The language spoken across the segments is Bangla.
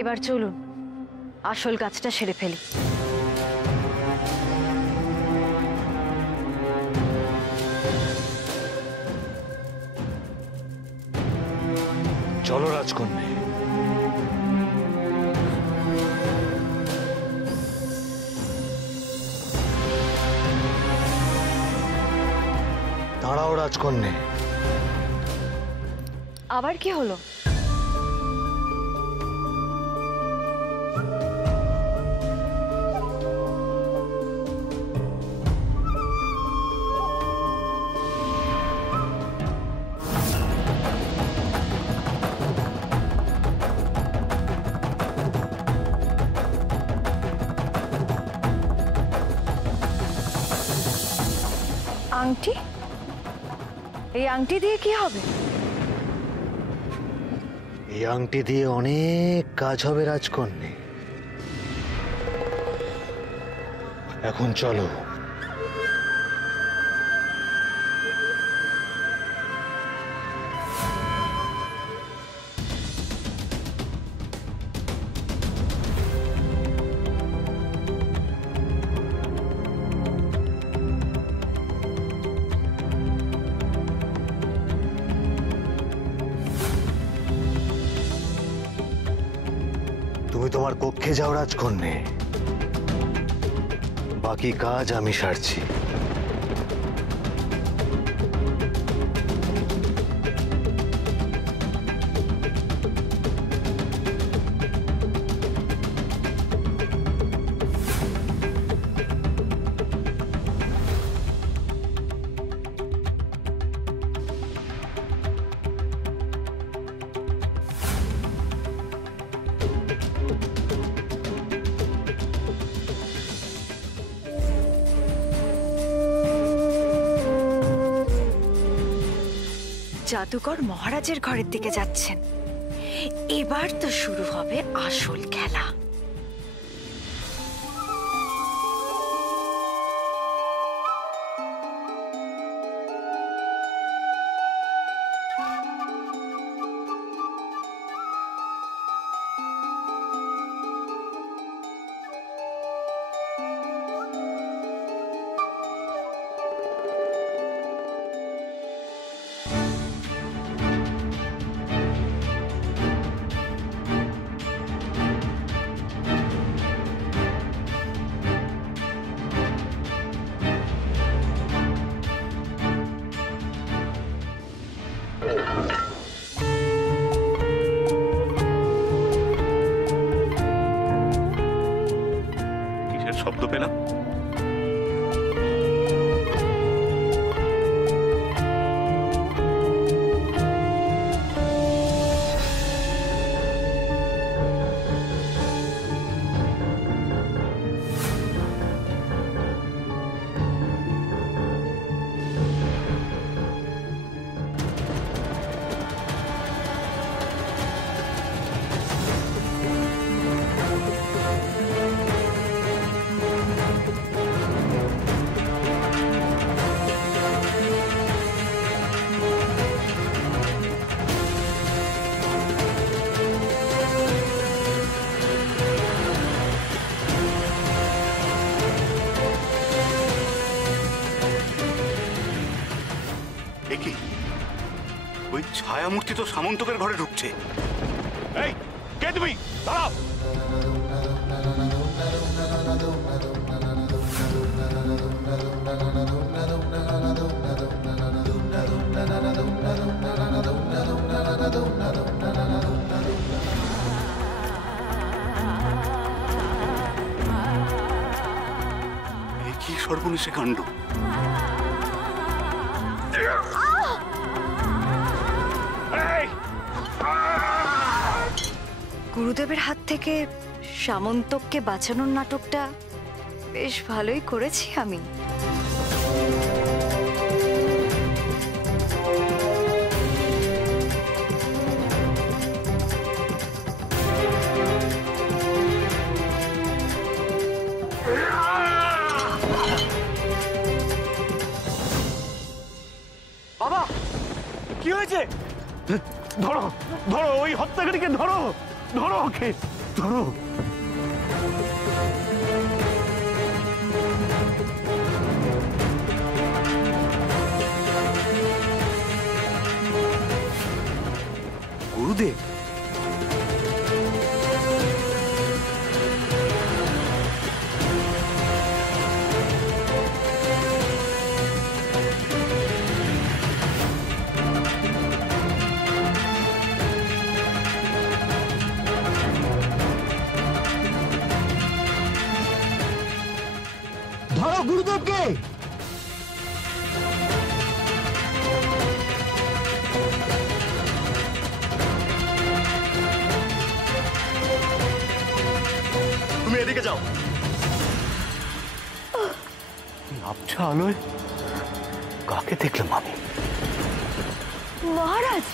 এবার চলুন আসল কাজটা সেরে ফেলি। চলো রাজকন্যা। দাঁড়াও রাজকন্যা। আবার কি হলো? আংটি? এই আংটি দিয়ে কি হবে? এই আংটি দিয়ে অনেক কাজ হবে রাজকন্যা। এখন চলো। তুমি তোমার কক্ষে যাও রাজকন্যা, বাকি কাজ আমি সারছি। জাদুকর মহারাজের ঘরের দিকে যাচ্ছেন। এবার তো শুরু হবে আসল খেলা। কিসের শব্দ পেলাম? কি ওই ছায়ামূর্তি তো সামন্তকের ঘরে ঢুকছে। এই কে তুমি? দাঁড়াও। এই কি সর্বনেশে কাণ্ড! গুরুদেবের হাত থেকে সামন্তককে বাঁচানোর নাটকটা বেশ ভালোই করেছি আমি। বাবা, কি হয়েছে? ধরো ধরো, ওই হত্যাকারীকে ধরো, ধরো ওকে। ধরো। গুরুদেব, ধরো গুরুদেবকে। তুমি এদিকে যাও। আবছা আলোয় কাকে দেখলাম আমি? মহারাজ,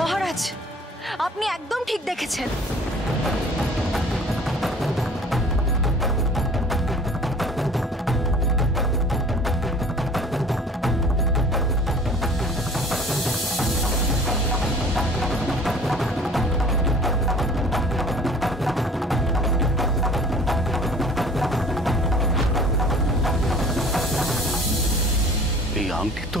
মহারাজ, আপনি একদম ঠিক দেখেছেন। এই আংটি তো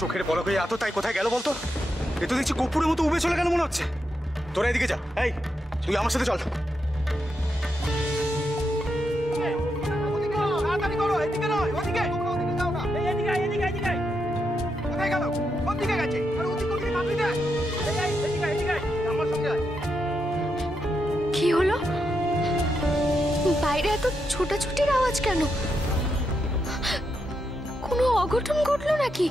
চোখের পলকে এত তাই কোথায় গেল বলতো? এ তো দেখছি কপুরের মতো উবে চলে গেল মনে হচ্ছে। তোরা এদিকে যা। এই, তুই আমার সাথে চল। কি হলো? বাইরে এত ছোটাছুটির আওয়াজ কেন? কোনো অঘটন ঘটলো নাকি?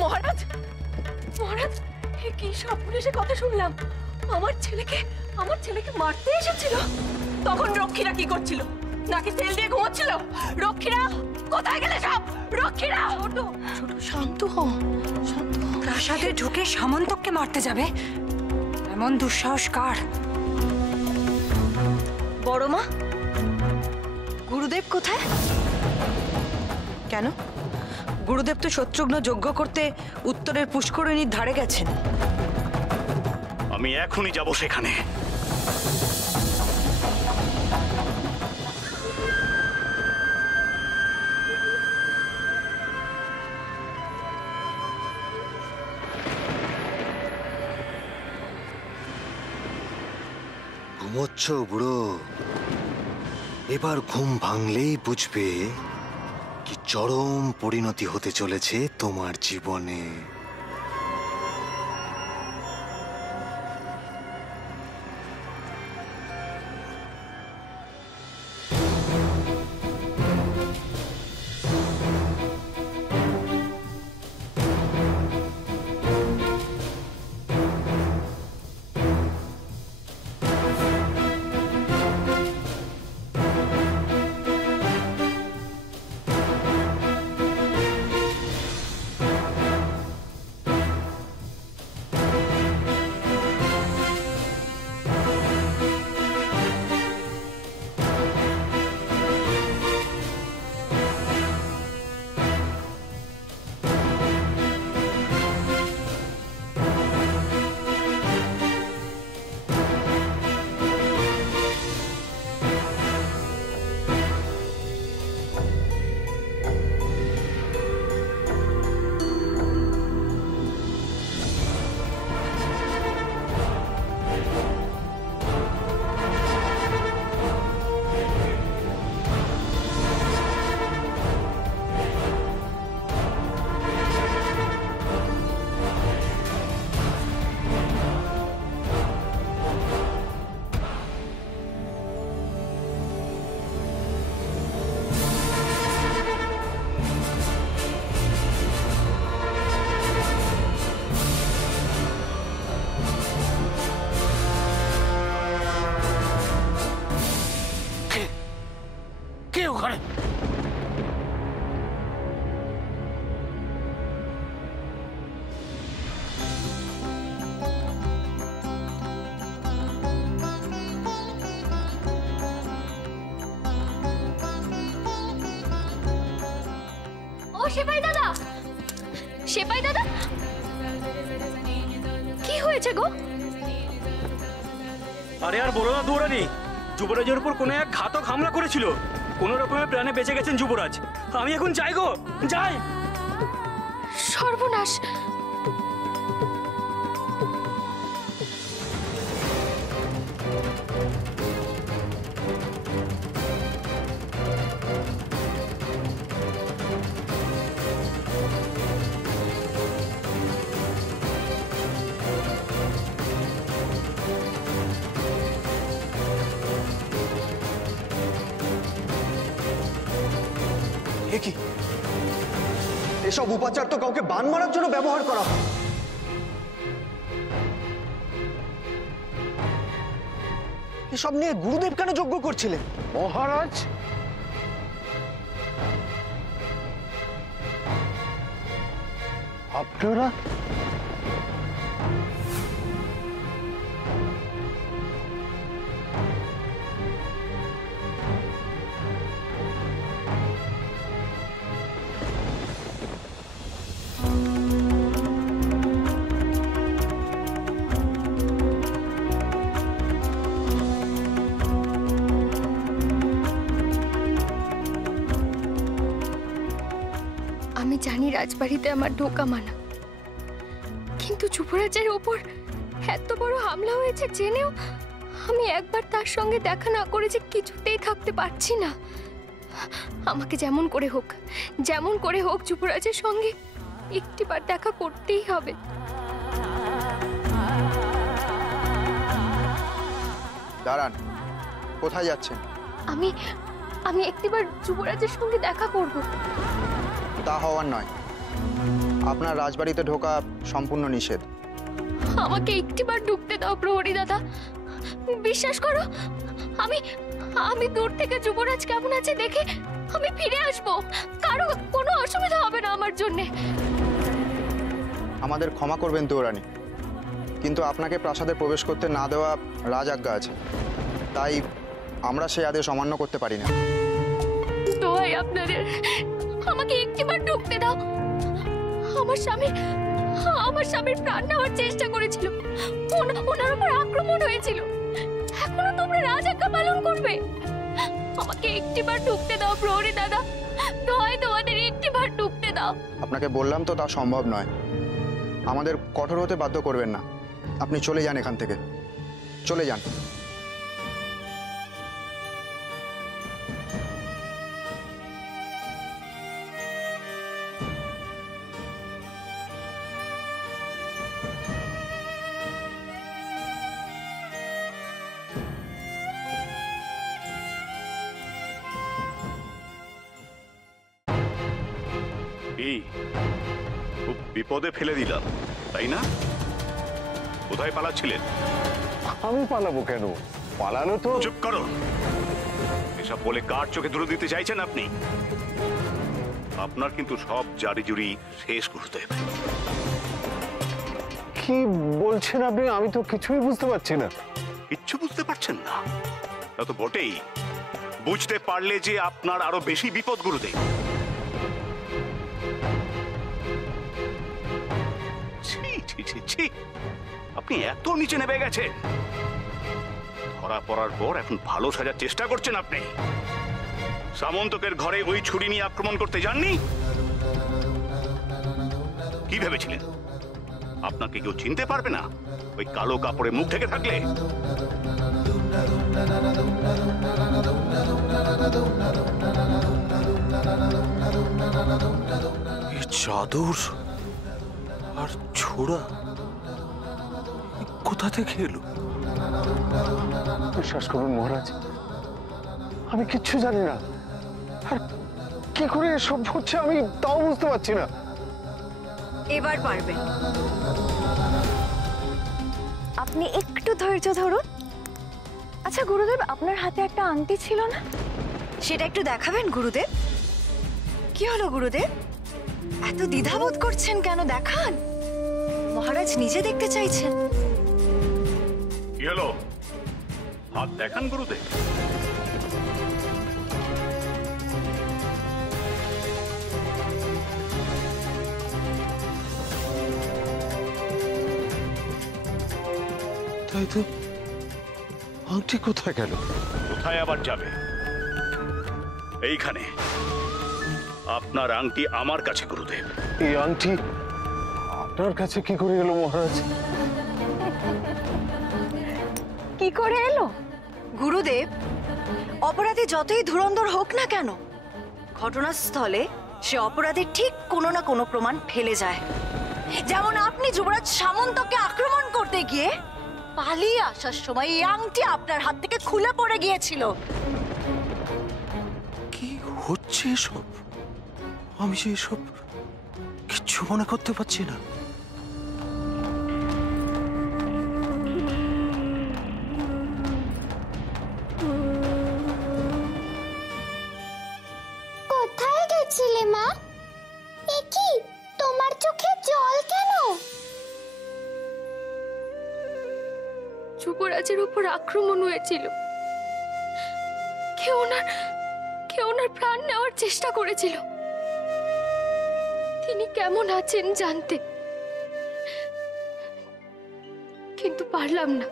মহারাজ, মহারাজ, এ কি স্বপ্নে সে কথা শুনলাম? আমার ছেলেকে মারতে এসেছিল। তখন রক্ষীরা কি করছিল? নাকি তেল দিয়ে ঘুমাচ্ছিল? রক্ষীরা কোথায় গেলে সব? রক্ষীরা! ছোট শান্ত হ, শান্ত হ। প্রাসাদে ঢুকে সামন্তককে মারতে যাবে? এমন দুঃসাহস কার? বড় মা, গুরুদেব কোথায়? কেন? গুরুদেব তো শত্রুঘ্ন যজ্ঞ করতে উত্তরের পুষ্করিণীর ধারে গেছেন। আমি এখনই যাব সেখানে। ঘুমোচ্ছ বুড়ো? এবার ঘুম ভাঙলেই বুঝবে কি চরম পরিণতি হতে চলেছে তোমার জীবনে। সেপাই দাদা, সেপাই দাদা, কি হয়েছে গো? আরে আর বলো না দুরানি, যুবরাজের উপর কোনো এক ঘাতক হামলা করেছিল। কোনো রকমে প্রাণে বেঁচে গেছেন যুবরাজ। আমি এখন যাই গো, যাই। সর্বনাশ! কি এসব উপাচার তো কাউকে বান মারার জন্য ব্যবহার করা হয়। এসব নিয়ে গুরুদেব কেন যজ্ঞ করছিলেন? মহারাজ, আপনারা আমি জানি রাজবাড়িতে আমার ঢোকা মানা, কিন্তু যুবরাজের ওপর এত বড় হামলা হয়েছে জেনেও আমি একবার তার সঙ্গে দেখা না করে যে কিছুতেই থাকতে পারছি না। আমাকে যেমন করে হোক যুবরাজের সঙ্গে একটিবার দেখা করতেই হবে। দাঁড়ান, কোথায় যাচ্ছেন? আমি আমি একটিবার যুবরাজের সঙ্গে দেখা করব। তা হওয়ার নয়, আপনার রাজবাড়িতে ঢোকা সম্পূর্ণ নিষেধ। আমাকে একটিবার ঢুকতে দাও প্রহরী দাদা, বিশ্বাস করো আমি আমি দূর থেকে যুবরাজ কেমন আছে দেখে আমি ফিরে আসব। কারো কোনো অসুবিধা হবে না আমার জন্যে। আমাদের ক্ষমা করবেন দুরানি, কিন্তু আপনাকে প্রাসাদে প্রবেশ করতে না দেওয়া রাজআজ্ঞা আছে, তাই আমরা সেই আদেশ অমান্য করতে পারি না। দোহাই আপনাদের, আমাকে একটিবার ঢুকতে দাও। আমার স্বামীর প্রাণ নেওয়ার চেষ্টা করেছিল, ওনার উপর আক্রমণ হয়েছিল। এখনো তোমরা রাজআজ্ঞা পালন করবে? আমাকে একটিবার ঢুকতে দাও প্রহরী দাদা, দোহাই তোমাদের একটিবার ঢুকতে দাও। আপনাকে বললাম তো তা সম্ভব নয়। আমাদের কঠোর হতে বাধ্য করবেন না। আপনি চলে যান এখান থেকে, চলে যান। খুব বিপদে ফেলে দিলাম, তাই না? কোথায় পালাচ্ছিলেন? আমি পালাবো কেন? পালানো তো। চুপ করো! এসব বলে কার চোখে ধুলো দিতে চাইছেন আপনি? আপনার কিন্তু সব জারি জুরি শেষ গুরুদেব। কি বলছেন আপনি? আমি তো কিছুই বুঝতে পারছি না। কিচ্ছু বুঝতে পারছেন না? তা তো বটেই। বুঝতে পারলে যে আপনার আরো বেশি বিপদ গুরুদেব। আপনি এত নিচে নেমে গেছেন, ধরা পড়ার পর এখন ভালো সাজার চেষ্টা করছেন আপনি। সামন্তকের ঘরে ওই ছুরি নিয়ে আক্রমণ করতে যাননি? কি ভেবেছিলেন আপনাকে কেউ চিনতে পারবে না ওই কালো কাপড়ে মুখ ঢেকে থাকলে? চাদর আর ছোড়া কোথা থেকে এলো? বিশ্বাস করুন মহারাজ, আমি কিচ্ছু জানি না। আর কি করে এসব হচ্ছে আমি তাও বুঝতে পারছি না। এবার পারবেন। আপনি একটু ধৈর্য ধরুন। আচ্ছা গুরুদেব, আপনার হাতে একটা আংটি ছিল না, সেটা একটু দেখাবেন গুরুদেব? কি হলো গুরুদেব, এত দ্বিধাবোধ করছেন কেন? দেখান, মহারাজ নিজে দেখতে চাইছেন। কি হলো, হাত দেখান গুরুদেব। তাই তো, আংটি কোথায় গেল? কোথায় আবার যাবে? এইখানে আপনার আংটি আমার কাছে গুরুদেব। এই আংটি আপনার কাছে কি করে এলো মহারাজ? কি করে এলো? গুরুদেব, অপরাধী যতই ধুরন্ধর হোক না কেন, ঘটনাস্থলে সে অপরাধী ঠিক কোনো না কোনো প্রমাণ ফেলে যায়। যেমন আপনি যুবরাজ সামন্তকে আক্রমণ করতে গিয়ে পালিয়ে আসার সময় এই আংটি আপনার হাত থেকে খুলে পড়ে গিয়েছিল। কি হচ্ছে এসব? আমি যে এসব কিচ্ছু মনে করতে পারছি না। কোথায় গেছিলে মা? এ কি, তোমার চোখে জল কেন? যুবরাজের উপর আক্রমণ হয়েছিল। কেউ ওনার প্রাণ নেওয়ার চেষ্টা করেছিল। তিনি কেমন আছেন জানতে, কিন্তু পারলাম না।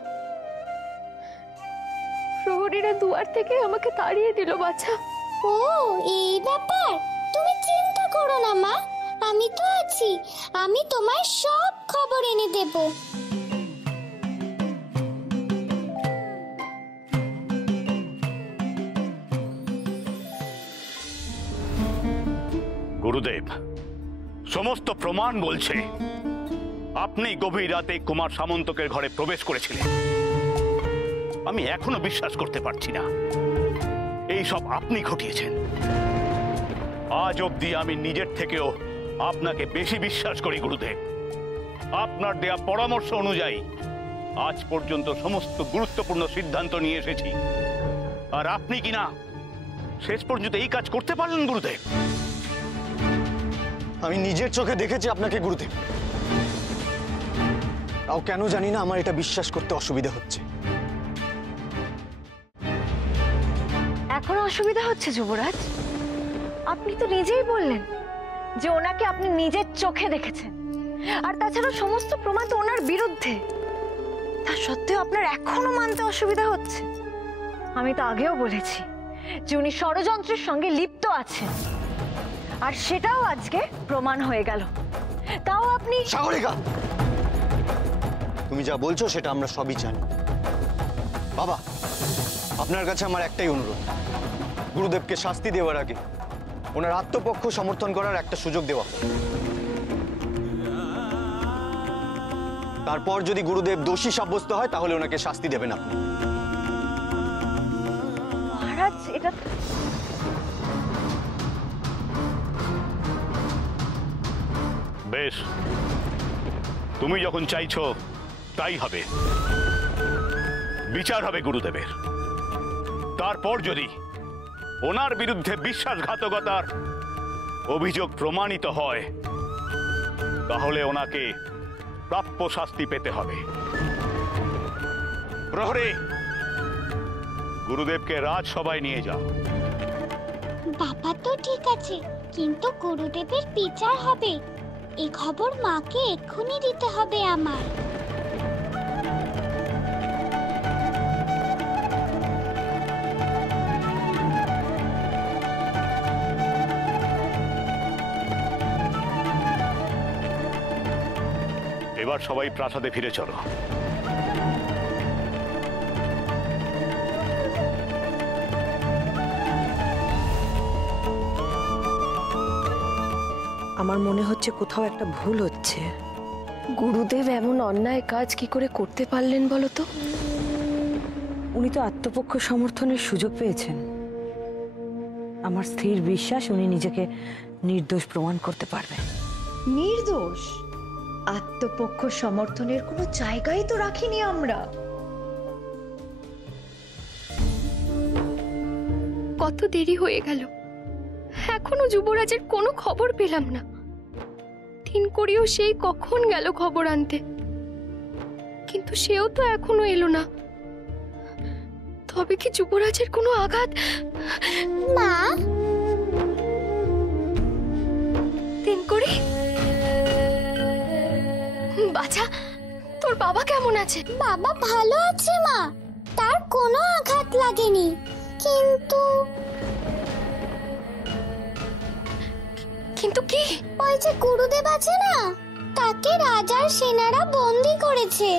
প্রহরীরা দুয়ার থেকে আমাকে তাড়িয়ে দিল বাছা। ও, এই ব্যাপার। তুমি চিন্তা করো না মা, আমি তো আছি। আমি তোমায় সব খবর এনে দেব। গুরুদেব, সমস্ত প্রমাণ বলছে আপনি গভীর রাতে কুমার সামন্তকের ঘরে প্রবেশ করেছিলেন। আমি এখনো বিশ্বাস করতে পারছি না এই সব আপনি ঘটিয়েছেন। আজ অবধি আমি নিজের থেকেও আপনাকে বেশি বিশ্বাস করি গুরুদেব। আপনার দেয়া পরামর্শ অনুযায়ী আজ পর্যন্ত সমস্ত গুরুত্বপূর্ণ সিদ্ধান্ত নিয়ে এসেছি, আর আপনি কিনা শেষ পর্যন্ত এই কাজ করতে পারলেন গুরুদেব। আমি নিজের চোখে দেখেছি আপনাকে গুরুদেব। তাও কেন জানি না আমার এটা বিশ্বাস করতে অসুবিধা হচ্ছে। এখনো অসুবিধা হচ্ছে যুবরাজ? আপনি তো নিজেই বললেন যে ওনাকে আপনি নিজের চোখে দেখেছেন, আর তাছাড়া সমস্ত প্রমাণ তো ওনার বিরুদ্ধে। তা সত্ত্বেও আপনার এখনো মানতে অসুবিধা হচ্ছে। আমি তো আগেও বলেছি যে উনি ষড়যন্ত্রের সঙ্গে লিপ্ত আছেন, আর সেটাও আজকে প্রমাণ হয়ে গেল। তাও আপনি... সাগরিকা, তুমি যা বলছো সেটা আমরা সবই জানি। বাবা, আপনার কাছে আমার একটাই অনুরোধ, গুরুদেবকে শাস্তি দেওয়ার আগে ওনার আত্মপক্ষ সমর্থন করার একটা সুযোগ দেওয়া। তারপর যদি গুরুদেব দোষী সাব্যস্ত হয় তাহলে ওনাকে শাস্তি দেবেন আপনি। মহারাজ, এটা... বেশ, তুমি যখন চাইছো তাই হবে। বিচার হবে গুরুদেবের। তারপর যদি ওনার বিরুদ্ধে বিশ্বাসঘাতকতার অভিযোগ প্রমাণিত হয় তাহলে ওনাকে প্রাপ্য শাস্তি পেতে হবে। প্রহরী, গুরুদেবকে রাজসভায় নিয়ে যাও। বাবা তো ঠিক আছে, কিন্তু গুরুদেবের বিচার হবে। এই খবর মাকে এক্ষুনি দিতে হবে আমার। এবার সবাই প্রাসাদে ফিরে চলো। আমার মনে হচ্ছে কোথাও একটা ভুল হচ্ছে। গুরুদেব এমন অন্যায় কাজ কি করে করতে পারলেন বলো তো? উনি তো আত্মপক্ষ সমর্থনের সুযোগ পেয়েছেন। আমার স্থির বিশ্বাস উনি নিজেকে নির্দোষ প্রমাণ করতে পারবেন। নির্দোষ? আত্মপক্ষ সমর্থনের কোনো জায়গাই তো রাখিনি আমরা। কত দেরি হয়ে গেল, এখনো যুবরাজের কোনো খবর পেলাম না। দিন করিও সেই কখন গেল খবর আনতে, কিন্তু সেও তো এখনো এলো না। তবে কি যুবরাজের কোনো আঘাত? মা, দিন করি বাছা, তোর বাবা কেমন আছে? বাবা ভালো আছে মা, তার কোনো আঘাত লাগেনি, কিন্তু কিন্তু কি? ওই যে গুরুদেব আছে না, তাকে রাজার সেনারা বন্দি করেছে।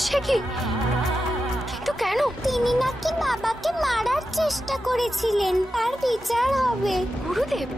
সে কি? কিন্তু কেন? তিনি নাকি বাবাকে মারার চেষ্টা করেছিলেন, তার বিচার হবে। গুরুদেব